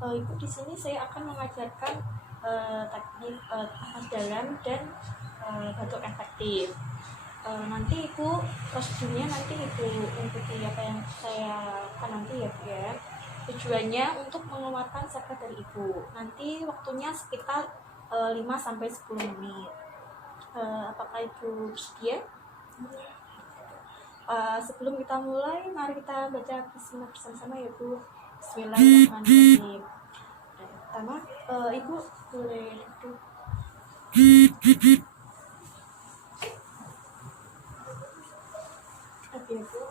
Ibu, di sini saya akan mengajarkan teknik nafas dalam dan batuk efektif. Nanti Ibu, prosedurnya nanti Ibu ikuti apa yang saya akan nanti ya Bu ya. Tujuannya untuk mengeluarkan sakit dari Ibu. Nanti waktunya sekitar 5-10 menit. Apakah Ibu bersedia? Sebelum kita mulai, mari kita baca bismillah bersama-sama ya Bu. Bismillahirrahmanirrahim. Pertama, Ibu boleh duduk. Oke Bu.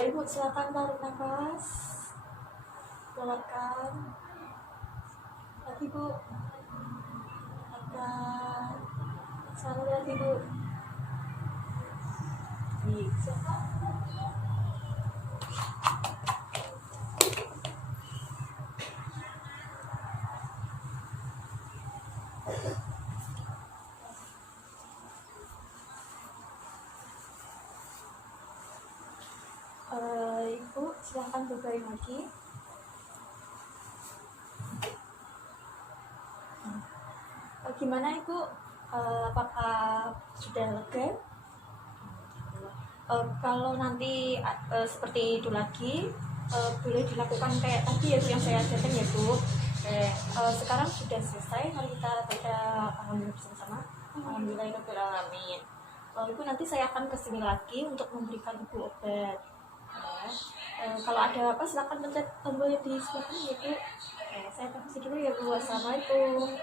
Ibu silakan tarik nafas, keluarkan lagi Bu, tekan, satu lagi Bu. Bisa. Ibu silahkan berbaring lagi. Gimana Ibu? Apakah sudah lega? Kalau nanti seperti itu lagi, boleh dilakukan kayak tadi ya Bu, yang saya ajarkan ya Bu. Sekarang sudah selesai, mari kita baca alhamdulillah bersama-sama. Alhamdulillahirrahmanirrahim. Ibu, nanti saya akan kesini lagi untuk memberikan Ibu obat. Kalau ada apa silakan pencet tombol yang di sebelah kanan ya Bu. Saya permisi dulu ya Bu. Wassalamualaikum.